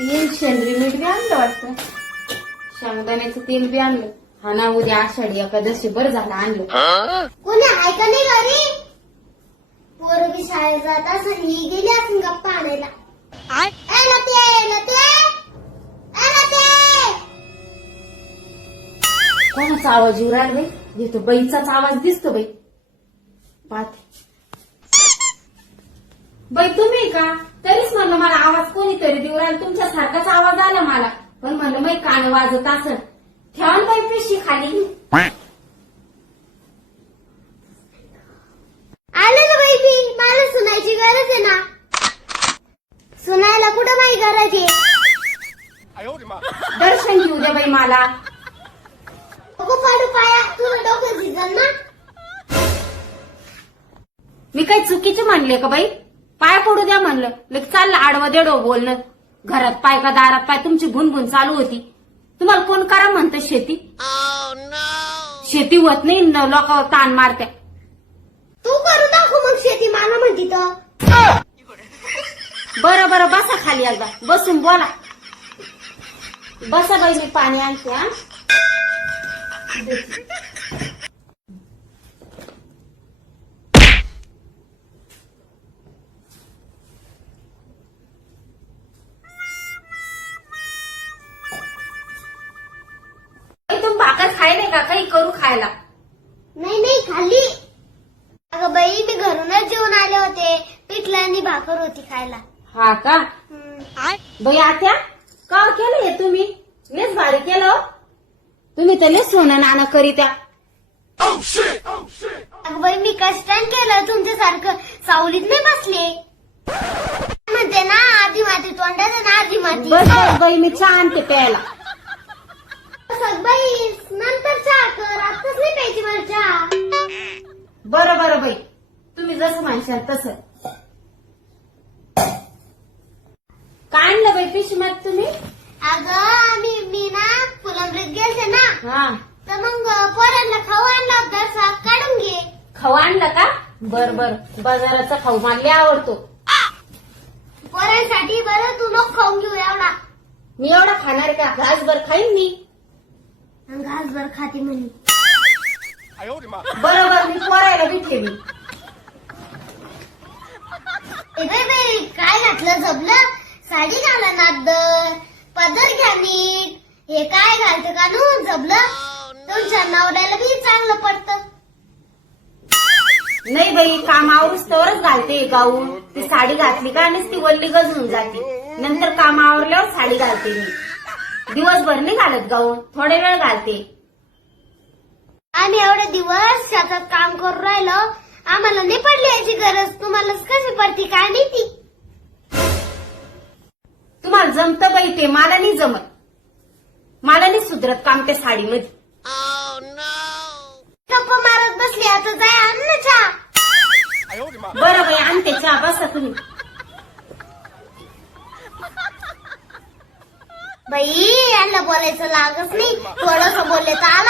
येईल शेंद्री मीठ बी आणलं वाटतं. शेंगदाण्याचं तेल बी आणलं. हा ना उद्या आषाढी एकादशी बरं झालं आणलं. कोणी आहे का नाही घरी? पोरं बी शाळेत जात असं ही गेली असून गप्पा आणायला. ए लते लते ए लते! कोणाचा आवाज येऊ राहिला बाई? येतो बाईचाच आवाज दिसतो बाई. पाहते. बाई तुम्ही का? तरीच म्हणलं मला आवाज कोणीतरी देऊ राहिला. तुमच्यासारखाच आवाज आला मला. पण म्हणलं बाई कान वाजत असं ठेवा बाई पिशी खाली. आलं ना बाई मी. मला सुनायची गरज आहे ना. सुनायला कुठं बाई गरज आहे? दर्शन घेऊ द्या बाई मला. अगो पाडू पाया. तुझं ना. मी काही चुकीचे मानले का बाई? पाय पडू द्या म्हणलं. लग चाललं आडवं देडो बोलणं. घरात पाय का दारात पाय तुमची भुनभुन चालू होती. तुम्हाला कोण करा म्हणतं शेती? शेती होत नाही लोक ताण मारत्या तू करू दाखव मग शेती मला म्हणती तर बरं बरं बसा खाली एकदा. बसून बोला. बसा बाई मी पाणी आणते हा. भाकर खायले का? काही करू खायला. नाही नाही खाल्ली. अगं बाई मी घरूनच जेवण आले होते. पिठलं आणि भाकर होती खायला. हा का. बाई आत्या का केलं हे तुम्ही? लेच भारी केलं हो. तुम्ही तर लेच सोनं नाणं करीत्या. अगं बाई मी कष्टान केलं. तुमच्यासारखं सावलीत नाही बसले. म्हणते ना आधी माती तोंडात आणि आधी माती. बस बस बाई मी चहा आणते प्यायला. असं बाई नंतर चहा कर आताच ना चहा बरं बरं बाई. तुम्ही जसं म्हणशाल तसं. काय बाई पिशमात तुम्ही? अगं आम्ही मी ना फुलंब्रीत गेलते ना. तर मग पोरांना खाऊ आणला होता स्वाद काढून घे. खाऊ आणला का? बर बर. बाजाराचा खाऊ मला आवडतो. पोरांसाठी बरं तू लोक खाऊन घेऊ एवढा. मी एवढा खाणार आहे का? घासभर खाईन मी. घासभर खाते म्हणे. बरोबर मी पोरायला बी ठेवी ए बाई बाई काय घातलं झबलं साडी घाला नादर पदर घ्या नीट. हे काय घालतं का नू? झबलं तुमच्या नवऱ्याला बी चांगलं पडतं. नाही बाई काम आवरूच तरच घालते गाऊन ती साडी घातली का आणि ती वल्ली गजून जाते. नंतर काम आवरल्यावर साडी घालते मी. दिवसभर नाही घालत गाऊन थोडे वेळ घालते. आम्ही एवढे दिवस शेतात काम करू राहिलो. आम्हाला नाही पडली याची गरज. तुम्हाला कशी पडती काय माहिती? तुम्हाला जमत बाई ते मला नाही जमत. मला नाही सुधरत काम ते साडीमध्ये. गप्प मारत बसली आता जाय आण ना चहा. बर बाई आणते चहा बसा तुम्ही. बाई यांना बोलायचं लागत नाही. थोडस बोलले तर आला.